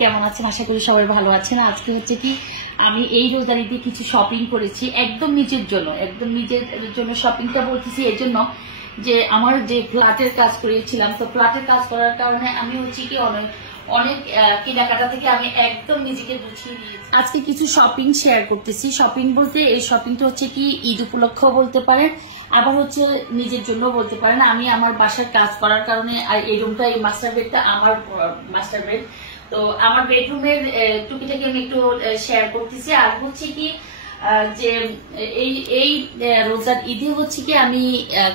কেমন আছেন? আশা করি সবাই ভালো আছেন। আজকে হচ্ছে কি আমি এই রোজারিতে কিছু শপিং করেছি একদম নিজের জন্য শপিংটা বলতেছি এই জন্য যে আমার যে ফ্ল্যাটের কাজ করেছিলাম, তো ফ্ল্যাটের কাজ করার কারণে আমি হচ্ছে কি অনেক কেনাকাটা থেকে আমি একদম নিজেকে গুছিয়ে নিয়েছি। আজকে কিছু শপিং শেয়ার করতেছি। শপিং বলতে এই শপিংটা হচ্ছে কি ঈদ উপলক্ষেও বলতে পারেন, আবার হচ্ছে নিজের জন্য বলতে পারেন। আমি আমার বাসার কাজ করার কারণে আর এই রুমটা, এই মাস্টার বেডটা আমার মাস্টার বেড, তো আমার বেডরুমের টুকিটাকি আমি একটু শেয়ার করতেছি। আর হচ্ছে কি যে এই রোজার ঈদে হচ্ছে কি আমি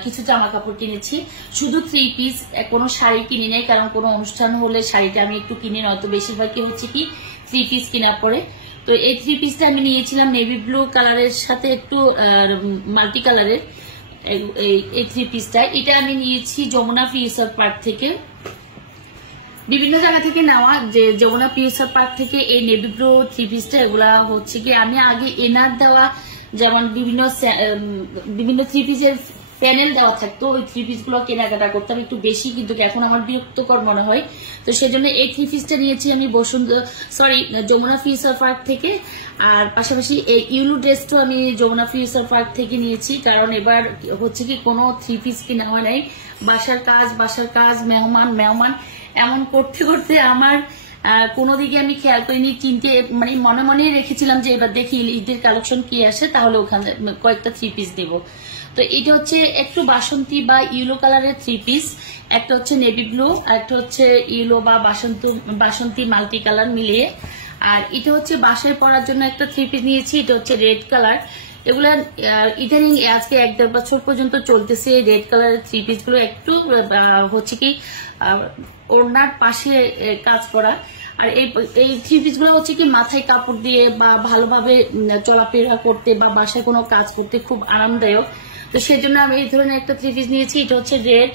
কিছু জামা কাপড় কিনেছি, শুধু 3 পিস, কোনো শাড়ি কিনি নাই, কারণ কোনো অনুষ্ঠান হলে শাড়িটা আমি একটু কিনে, নয়তো বেশিরভাগই হচ্ছে কি 3 পিস কিনা পড়ে। তো এই 3 পিসটা আমি নিয়েছিলাম নেভি ব্লু কালারের সাথে একটু মাল্টি কালারের। এই 3 পিসটা এটা আমি নিয়েছি যমুনা ফিউচার পার্ক থেকে, বিভিন্ন জায়গা থেকে নেওয়া। যে যমুনা ফিউচার পার্ক থেকে এই নেভি ব্লু 3 পিসটা, এগুলা হচ্ছে কি আমি আগে এনার দেওয়া যেমন বিভিন্ন 3 পিসের প্যানেল দেওয়া থাকতো, ওই 3 পিস গুলো কেনাকাটা করতাম একটু বেশি, কিন্তু এখন আমার বিরক্তকর মনে হয়। তো সেজন্য এই 3 পিসটা নিয়েছি আমি যমুনা ফিউচার পার্ক থেকে। আর পাশাপাশি এই ইউলো ড্রেসটাও আমি যমুনা ফিউচার পার্ক থেকে নিয়েছি, কারণ এবার হচ্ছে কি কোনো 3 পিস কিনা হয় নাই। বাসার কাজ মেহমান এমন করতে করতে আমার কোনো দিকে আমি খেয়াল করিনি, চিনতে মানে মনে রেখেছিলাম যে এবার দেখি ঈদের কালেকশন কি আসে, তাহলে ওখানে কয়েকটা 3 পিস দেব। তো এটা হচ্ছে একটু বাসন্তী বা ইয়েলো কালারের 3 পিস, একটা হচ্ছে নেভি ব্লু, আর একটা হচ্ছে ইয়েলো বা বাসন্তী মাল্টি কালার মিলিয়ে। আর এটা হচ্ছে বাসায় পরার জন্য একটা 3 পিস নিয়েছি, এটা হচ্ছে রেড কালার। এগুলা ইদানিং আজকে 1-1.5 বছর পর্যন্ত চলতেছে রেড কালারের 3 পিস গুলো, একটু হচ্ছে কি ওড়নার পাশে কাজ করা। আর এই 3 পিস গুলো হচ্ছে কি মাথায় কাপড় দিয়ে বা ভালোভাবে চলাফেরা করতে বা বাসায় কোনো কাজ করতে খুব আরামদায়ক। তো সেজন্য আমি এই ধরনের একটা 3 পিস নিয়েছি। এটা হচ্ছে রেড,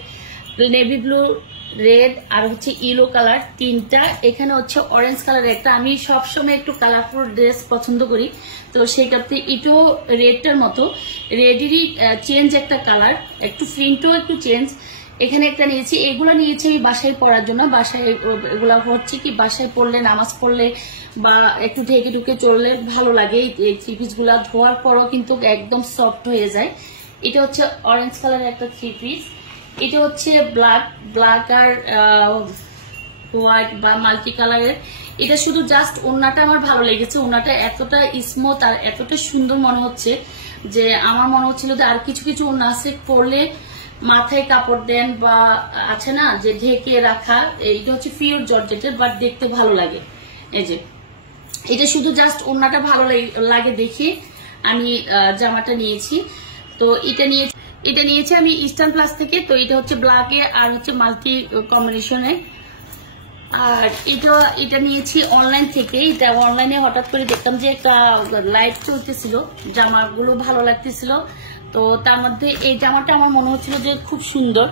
নেভি ব্লু, রেড আর হচ্ছে ইয়েলো কালার 3টা। এখানে হচ্ছে অরেঞ্জ কালার একটা। আমি সবসময় একটু কালারফুল ড্রেস পছন্দ করি, তো সেই ক্ষেত্রে এটাও রেডটার মতো, রেডেরই চেঞ্জ একটা কালার, একটু প্রিন্টও একটু চেঞ্জ। এখানে একটা নিয়েছি, এগুলো নিয়েছি আমি বাসায় পরার জন্য। বাসায় এগুলা হচ্ছে কি বাসায় পড়লে, নামাজ পড়লে বা একটু ঢেকে ঢুকে চললে ভালো লাগে। এই 3 পিস গুলা ধোয়ার পরও কিন্তু একদম সফট হয়ে যায়। এটা হচ্ছে অরেঞ্জ কালারের একটা 3 পিস। এটা হচ্ছে ব্ল্যাক আর হোয়াইট বা মাল্টি কালারের। এটা শুধু জাস্ট ওড়নাটা আমার ভালো লেগেছে, ওড়নাটা এতটা স্মুথ আর এতটা সুন্দর মনে হচ্ছে যে আমার মনে হচ্ছিল যে আর কিছু ওড়না আছে পরলে মাথায় কাপড় দেন বা আছে না যে ঢেকে রাখা, এইটা হচ্ছে পিওর জর্জেটের, বাট দেখতে ভালো লাগে। এই যে এটা শুধু জাস্ট ওড়নাটা ভালো লাগে দেখে আমি জামাটা নিয়েছি। তো এটা নিয়েছি আমি ইস্টার্ন প্লাস থেকে। তো এটা হচ্ছে ব্ল্যাকে আর হচ্ছে মাল্টি কম্বিনেশনে। আর এটা নিয়েছি অনলাইন থেকে। এটা অনলাইনে হঠাৎ করে দেখলাম যে একটা লাইভ চলতেছিল, জামাগুলো ভালো লাগতেছিল। তো তার মধ্যে এই জামাটা আমার মনে হচ্ছিল যে খুব সুন্দর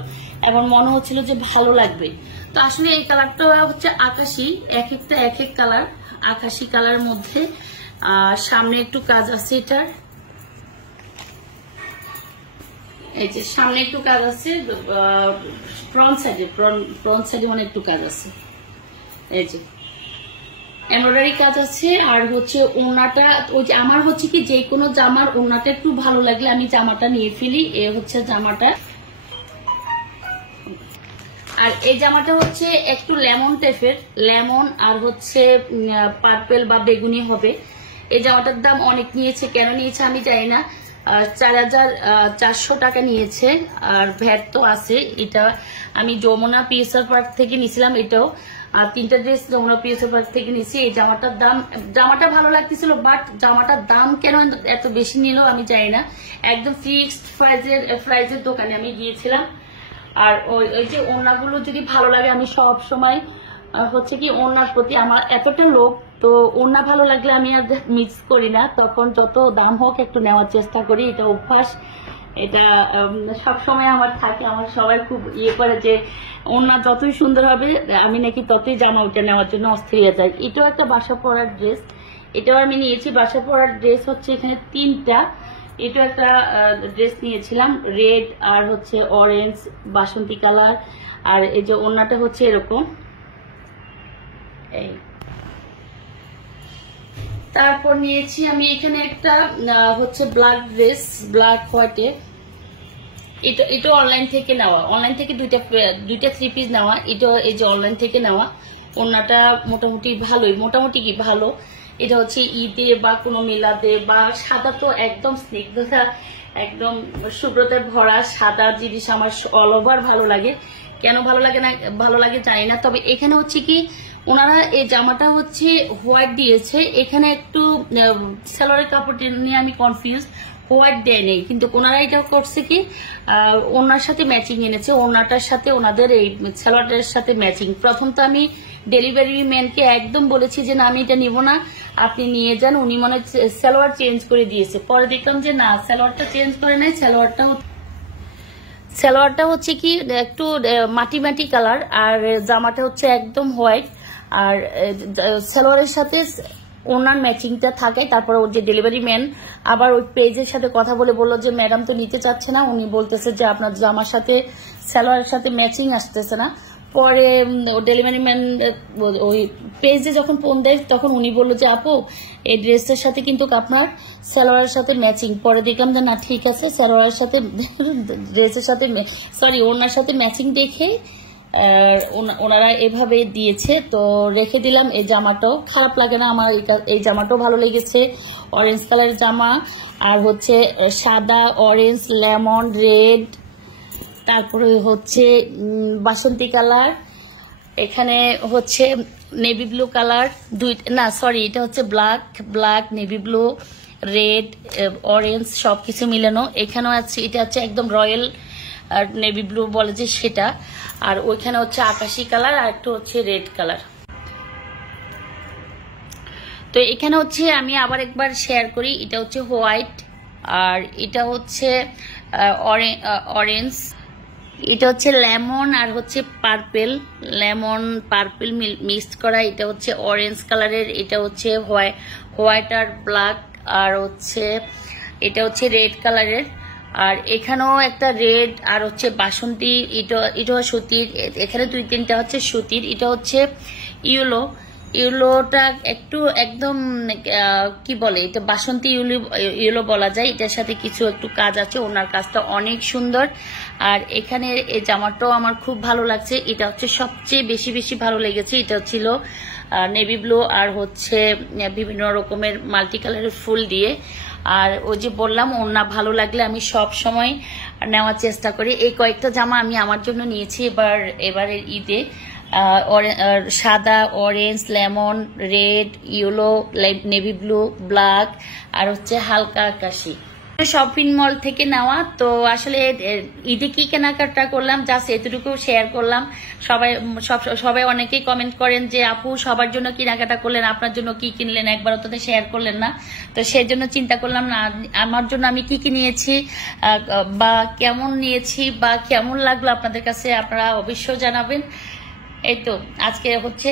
এবং মনে হচ্ছিল যে ভালো লাগবে। তো আসলে এই কালারটা হচ্ছে আকাশি, এক এক কালার, আকাশি কালার মধ্যে। সামনে একটু কাজ আছে এটার, এই যে সামনে একটু কাজ আছে, ফ্রন্ট সাইডে মানে একটু কাজ আছে, এই যে এমব্রয়ডারি কাজ আছে। আর হচ্ছে ওড়নাটা ওই যে আমার হচ্ছে কি যে কোনো জামার ওড়নাটা একটু ভালো লাগলে আমি জামাটা নিয়ে ফেলি। এ হচ্ছে জামাটা। আর এই জামাটা হচ্ছে একটু লেমন টাইপের, লেমন আর হচ্ছে পার্পেল বা বেগুনি হবে। এই জামাটার দাম অনেক নিয়েছে, কেন নিয়েছে আমি জানি না। 4400 টাকা নিয়েছে, আর ভ্যাট তো আছে। এটা আমি যমুনা ফিউচার পার্ক থেকে নিয়েছিলাম। এটাও আর 3টা ড্রেস যমুনা ফিউচার পার্ক থেকে নিয়েছি। এই জামাটা ভালো লাগতেছিল, বাট জামাটার দাম কেন এত বেশি নিল আমি জানি না। একদম ফিক্সড প্রাইজের দোকানে আমি গিয়েছিলাম। আর ওই যে ওড়নাগুলো যদি ভালো লাগে, আমি সব সময় হচ্ছে কি ওড়নার প্রতি আমার এতটা লোভ, তো ওড়না ভালো লাগলে আমি আর মিক্স করি না, তখন যত দাম হোক একটু নেওয়ার চেষ্টা করি। এটা অভ্যাস, এটা সবসময় আমার থাকে। আমার সবাই খুব করে যে ওড়না যতই সুন্দর হবে আমি নাকি ততই জামা ওটা নেওয়ার জন্য অস্থির হয়ে যায়। এটাও একটা বাসা পরার ড্রেস, এটাও আমি নিয়েছি। বাসা পরার ড্রেস হচ্ছে এখানে 3টা। এটা একটা ড্রেস নিয়েছিলাম রেড আর হচ্ছে অরেঞ্জ বাসন্তী কালার। আর এই যে ওড়নাটা হচ্ছে এরকম, এই তারপর নিয়েছি আমি এখানে একটা হচ্ছে ব্ল্যাক ড্রেস, ব্ল্যাক হোয়াইটে। এটা অনলাইন থেকে নেওয়া, অনলাইন থেকে দুইটা 3 পিস নেওয়া। এটা এই যে অনলাইন থেকে নেওয়া। ওড়নাটা মোটামুটি ভালোই, মোটামুটি কি ভালো। এটা হচ্ছে ঈদে বা কোনো মেলাদে বা সাদা তো একদম স্নিগ্ধতা, একদম শুভ্রতায় ভরা সাদা জিনিস আমার অল ওভার ভালো লাগে। কেন ভালো লাগে না, ভালো লাগে জানি না। তবে এখানে হচ্ছে কি ওনারা এই জামাটা হচ্ছে হোয়াইট দিয়েছে, এখানে একটু সালোয়ারের কাপড় নিয়ে আমি কনফিউজ, হোয়াইট দেয় নেই, কিন্তু ওনারা এটা করছে কি ওনার সাথে ম্যাচিং এনেছে, ওনাটার সাথে ওনাদের এই সালোয়ারের সাথে ম্যাচিং। প্রথম তো আমি ডেলিভারি ম্যানকে একদম বলেছি যে না আমি এটা নিব না, আপনি নিয়ে যান। উনি মনে সালোয়ার চেঞ্জ করে দিয়েছে। পরে দেখলাম যে না, সালোয়ারটা চেঞ্জ করে নাই, সালোয়ারটা হচ্ছে কি একটু মাটি মাটি কালার, আর জামাটা হচ্ছে একদম হোয়াইট। আর সালোয়ারের সাথে ওনার ম্যাচিংটা থাকে। তারপরে ওর যে ডেলিভারি ম্যান আবার ওই পেজের সাথে কথা বলে বললো যে ম্যাডাম তো নিতে চাচ্ছে না, উনি বলতেছে যে আপনার জামার সাথে সালোয়ারের সাথে ম্যাচিং আসতেছে না। পরে ডেলিভারি ম্যান ওই পেজে যখন ফোন দেয় তখন উনি বললো যে আপু এই ড্রেসটার সাথে কিন্তু আপনার সালোয়ারের সাথে ম্যাচিং। পরে দেখলাম যে না ঠিক আছে, সালোয়ারের সাথে ড্রেসের সাথে সরি ওনার সাথে ম্যাচিং দেখে ওনারা এভাবে দিয়েছে। তো রেখে দিলাম। এই জামাটাও খারাপ লাগে না আমার, এই জামাটাও ভালো লেগেছে। অরেঞ্জ কালারের জামা, আর হচ্ছে সাদা, অরেঞ্জ, লেমন, রেড, তারপরে হচ্ছে বাসন্তী কালার, এখানে হচ্ছে নেভি ব্লু কালার, এটা হচ্ছে black, navy blue, red, orange সবকিছু মিলানো। এখানেও আছে, এটা হচ্ছে একদম রয়্যাল আর নেভি ব্লু বলে যে সেটা, আর ওইখানে হচ্ছে আকাশি কালার, আর একটু হচ্ছে রেড কালার। তো এখানে হচ্ছে আমি আবার একবার শেয়ার করি, এটা হচ্ছে হোয়াইট, আর এটা হচ্ছে অরেঞ্জ, এটা হচ্ছে লেমন, আর হচ্ছে পার্পেল, লেমন পার্পেল মিক্সড করা। এটা হচ্ছে অরেঞ্জ কালারের, এটা হচ্ছে হোয়াইট আর ব্ল্যাক, আর হচ্ছে এটা হচ্ছে রেড কালারের। আর এখানেও একটা রেড, আর হচ্ছে বাসন্তী, এটা সুতির। এখানে 2-3টা হচ্ছে সুতির। এটা হচ্ছে ইউলোটা একটু একদম কি বলে, এটা বাসন্তী ইউলো বলা যায়। এটার সাথে কিছু একটু কাজ আছে, ওনার কাজটা অনেক সুন্দর। আর এখানে এই জামাটাও আমার খুব ভালো লাগছে। এটা হচ্ছে সবচেয়ে বেশি ভালো লেগেছে। এটা ছিল নেভি ব্লু, আর হচ্ছে বিভিন্ন রকমের মাল্টি কালারের ফুল দিয়ে। আর ওই যে বললাম ওড়না ভালো লাগলে আমি সব সময় নেওয়ার চেষ্টা করি। এই কয়েকটা জামা আমি আমার জন্য নিয়েছি এবারের ঈদে। সাদা, orange, lemon, red, yellow, navy blue, black, আর হচ্ছে হালকা আকাশি। শপিং মল থেকে নেওয়া। তো আসলে ঈদে কি কেনাকাটা করলাম জাস্ট এতটুকু শেয়ার করলাম। সবাই অনেকেই কমেন্ট করেন যে আপু সবার জন্য কেনাকাটা করলেন, আপনার জন্য কি কিনলেন, একবারও তো শেয়ার করলেন না। তো সেজন্য চিন্তা করলাম না আমার জন্য আমি কি কি নিয়েছি বা কেমন নিয়েছি বা কেমন লাগলো আপনাদের কাছে, আপনারা অবশ্যই জানাবেন। এই তো আজকে হচ্ছে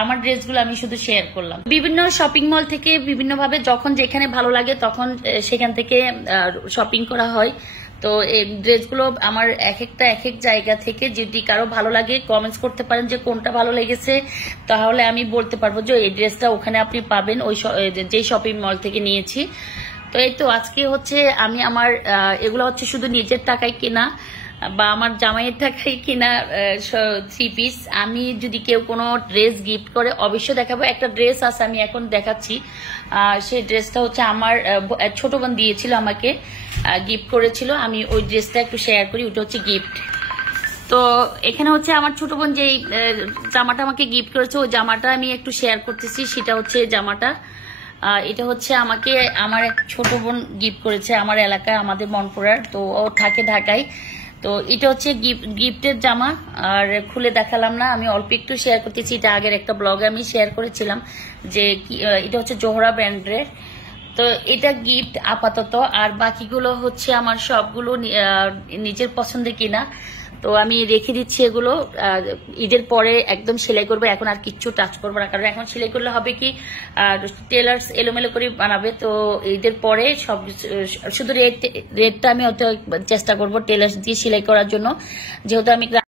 আমার ড্রেসগুলো আমি শুধু শেয়ার করলাম। বিভিন্ন শপিং মল থেকে বিভিন্নভাবে যখন যেখানে ভালো লাগে তখন সেখান থেকে শপিং করা হয়। তো এই ড্রেসগুলো আমার এক এক জায়গা থেকে, যদি কারো ভালো লাগে কমেন্টস করতে পারেন যে কোনটা ভালো লেগেছে, তাহলে আমি বলতে পারবো যে এই ড্রেসটা ওখানে আপনি পাবেন ওই যে শপিং মল থেকে নিয়েছি। তো এই তো আজকে হচ্ছে আমি আমার এগুলো হচ্ছে শুধু নিজের টাকায় কেনা বা আমার জামাইয়ের টাকায় কিনা 3 পিস। আমি যদি কেউ কোনো ড্রেস গিফট করে অবশ্যই দেখাবো। একটা ড্রেস আছে আমি এখন দেখাচ্ছি, সেই ড্রেসটা হচ্ছে আমার ছোট বোন দিয়েছিল, আমাকে গিফট করেছিল। আমি ওই ড্রেসটা একটু শেয়ার করি, ওটা হচ্ছে গিফট। তো এখানে হচ্ছে আমার ছোট বোন যেই জামাটা আমাকে গিফট করেছে ওই জামাটা আমি একটু শেয়ার করতেছি। সেটা হচ্ছে জামাটা, এটা হচ্ছে আমাকে আমার এক ছোট বোন গিফট করেছে আমার এলাকায়, আমাদের মনপুরার। তো ও থাকে ঢাকায়। তো এটা হচ্ছে গিফটের জামা, আর খুলে দেখালাম না, আমি অল্প একটু শেয়ার করতেছি। এটা আগের একটা ব্লগে আমি শেয়ার করেছিলাম যে এটা হচ্ছে জোহরা ব্র্যান্ডের। তো এটা গিফট আপাতত, আর বাকিগুলো হচ্ছে আমার সবগুলো নিজের পছন্দের কিনা। তো আমি রেখে দিচ্ছি এগুলো, ঈদের পরে একদম সেলাই করবো। এখন আর কিচ্ছু টাচ করবো না, কারণ এখন সেলাই করলে হবে কি টেলার্স এলোমেলো করে বানাবে। তো ঈদের পরে সব শুধু রেটটা আমি চেষ্টা করবো টেলার্স দিয়ে সেলাই করার জন্য, যেহেতু আমি